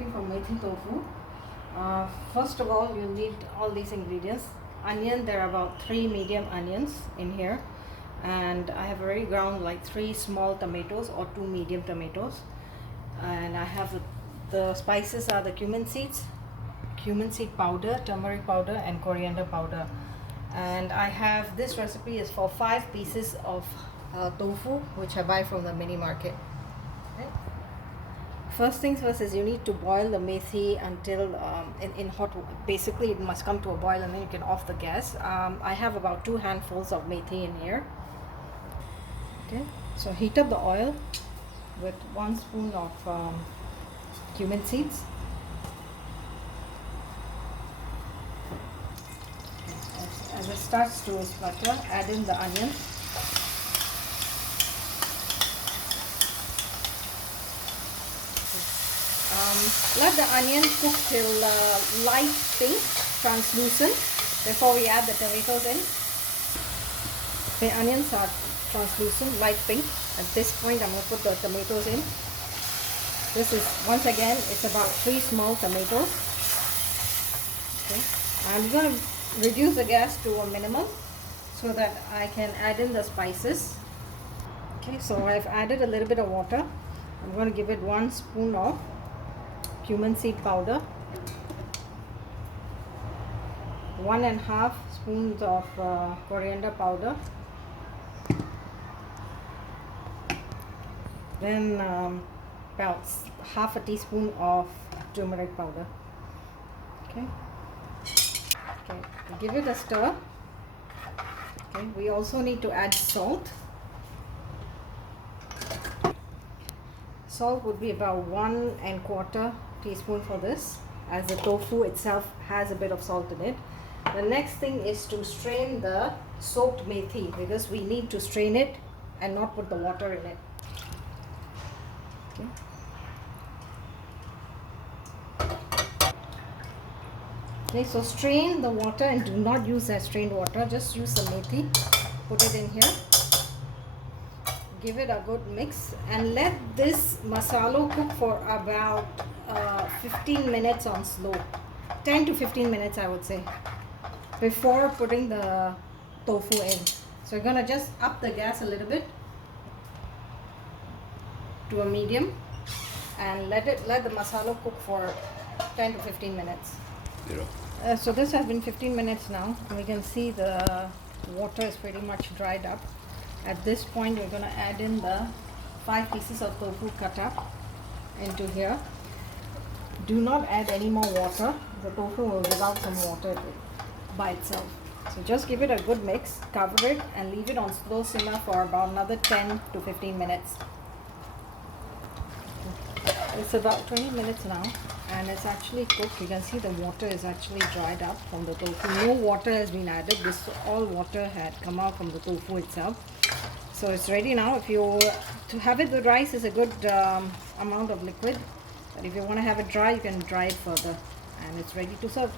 recipe for Methi Tofu. First of all, you need all these ingredients. Onion, there are about 3 medium onions in here, and I have already ground like 3 small tomatoes or 2 medium tomatoes, and I have the spices are the cumin seed powder, turmeric powder, and coriander powder. And I have, this recipe is for 5 pieces of tofu which I buy from the mini market. Okay. First things first is you need to boil the methi until in hot water. Basically it must come to a boil and then you can off the gas. I have about 2 handfuls of methi in here. Okay, so heat up the oil with 1 spoon of cumin seeds. As it starts to sputter, add in the onion. Let the onion cook till light pink, translucent, before we add the tomatoes in. The onions are translucent, light pink. At this point, I'm going to put the tomatoes in. This is, once again, it's about 3 small tomatoes. Okay. I'm going to reduce the gas to a minimum so that I can add in the spices. Okay, so I've added a little bit of water. I'm going to give it 1 spoon of cumin seed powder, 1.5 spoons of coriander powder, then about half a teaspoon of turmeric powder. Okay. Okay, give it a stir. Okay, we also need to add salt. Salt would be about 1¼ teaspoon for this, as the tofu itself has a bit of salt in it. The next thing is to strain the soaked methi, because we need to strain it and not put the water in it. Okay. Okay, so strain the water and do not use that strained water, just use the methi, put it in here, give it a good mix, and let this masala cook for about 15 minutes on slow, 10 to 15 minutes I would say, before putting the tofu in. So you're gonna just up the gas a little bit to a medium and let the masala cook for 10 to 15 minutes. So this has been 15 minutes now. We can see the water is pretty much dried up. At this point, we're going to add in the 5 pieces of tofu cut up into here. Do not add any more water. The tofu will give out some water by itself. So just give it a good mix, cover it, and leave it on slow simmer for about another 10 to 15 minutes. It's about 20 minutes now, and it's actually cooked. You can see the water is actually dried up from the tofu. No water has been added. This all water had come out from the tofu itself. So it's ready now. If you to have it with rice is a good amount of liquid, but if you want to have it dry, you can dry it further, and it's ready to serve.